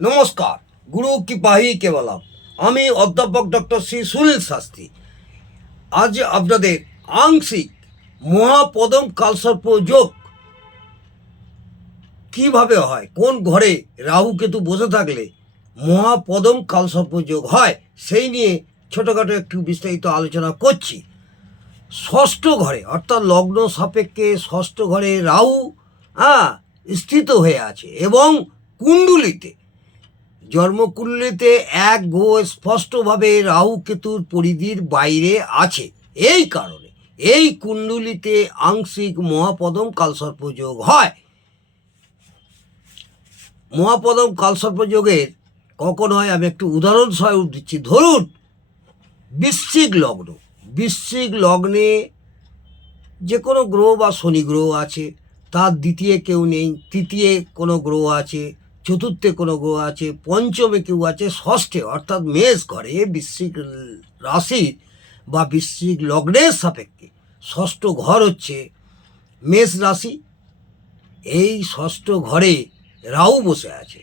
নমস্কার, গুরু কি পাহি কেবলাম। আমি অধ্যাপক ডক্টর শ্রী সুনীল শাস্ত্রী। আজ আপনাদের আংশিক মহাপদম কালসর্প যোগ কীভাবে হয়, কোন ঘরে রাহু কেতু বসে থাকলে মহাপদম কালসর্প যোগ হয়, সেই নিয়ে ছোটোখাটো একটু বিস্তারিত আলোচনা করছি। ষষ্ঠ ঘরে অর্থাৎ লগ্ন সাপেক্ষে ষষ্ঠ ঘরে রাহু স্থিত হয়ে আছে এবং কুণ্ডলিতে জন্মকুণ্ডলিতে এক গ্রহ স্পষ্টভাবে রাহু কেতুর পরিধির বাইরে আছে। এই কারণে এই কুণ্ডলিতে আংশিক মহাপদম কালসর্প যোগ হয়। মহাপদম কালসর্প যোগের কখন হয় আমি একটু উদাহরণ সহ দিচ্ছি। ধরুন বৃশ্চিক লগ্নে যে কোনো গ্রহ বা শনি গ্রহ আছে, তার দ্বিতীয় কেউ নেই, তৃতীয় কোনো গ্রহ আছে, চতুর্থে কোনো গ্রহ আছে, পঞ্চমে কেউ আছে, ষষ্ঠে অর্থাৎ মেষ ঘরে বৃশ্চিক রাশির বা বৃশ্চিক লগ্নের সাপেক্ষে ষষ্ঠ ঘর হচ্ছে মেষ রাশি। এই ষষ্ঠ ঘরে রাহু বসে আছে।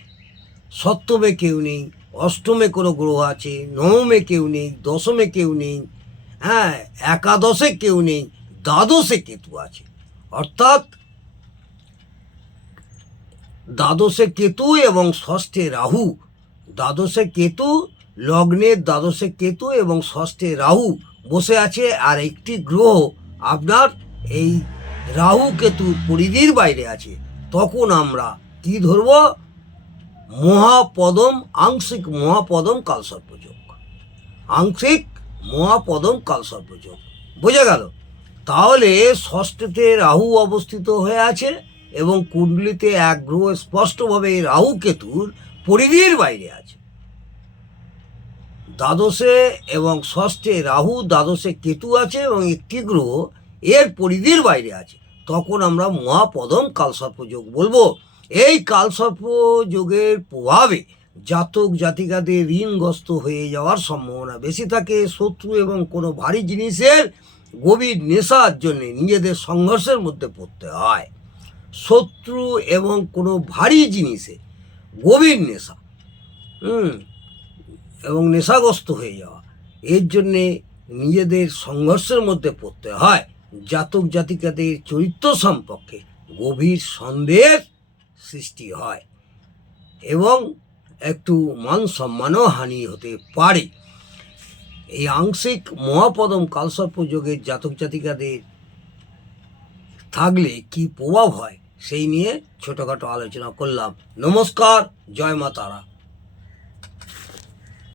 সপ্তমে কেউ নেই, অষ্টমে কোনো গ্রহ আছে, নবমে কেউ নেই, দশমে কেউ নেই, একাদশে কেউ নেই, দ্বাদশে কেতু আছে। অর্থাৎ দ্বাদশে কেতু এবং ষষ্ঠে রাহু, দ্বাদশে কেতু, লগ্নের দ্বাদশে কেতু এবং ষষ্ঠে রাহু বসে আছে। আর একটি গ্রহ আপনার এই রাহু কেতু পরিধির বাইরে আছে। তখন আমরা কি ধরব? আংশিক মহাপদম কালসর্পযোগ। আংশিক মহাপদম কালসর্পযোগ বোঝা গেল? তাহলে ষষ্ঠতে রাহু অবস্থিত হয়ে আছে এবং কুণ্ডলিতে এক গ্রহ স্পষ্টভাবে রাহু কেতুর পরিধির বাইরে আছে। দ্বাদশে এবং ষষ্ঠে রাহু, দ্বাদশে কেতু আছে এবং একটি গ্রহ এর পরিধির বাইরে আছে। তখন আমরা মহাপদম কালসর্প যোগ বলবো। এই কালসর্প যোগের প্রভাবে জাতক জাতিকাদের ঋণগ্রস্ত হয়ে যাওয়ার সম্ভাবনা বেশি থাকে। শত্রু এবং কোনো ভারী জিনিসের গভীর নেশার জন্য নিজেদের সংঘর্ষের মধ্যে পড়তে হয়। শত্রু এবং কোনো ভারী জিনিসে গভীর নেশা এবং নেশাগ্রস্ত হয়ে যাওয়া, এর জন্যে নিজেদের সংঘর্ষের মধ্যে পড়তে হয়। জাতক জাতিকাদের চরিত্র সম্পর্কে গভীর সন্দেহের সৃষ্টি হয় এবং একটু মান সম্মানও হানি হতে পারে। এই আংশিক মহাপদম কালসর্প যোগের জাতক জাতিকাদের থাকলে কি প্রভাব হয় সেই নিয়ে ছোটোখাটো আলোচনা করলাম। নমস্কার, জয় মা তারা।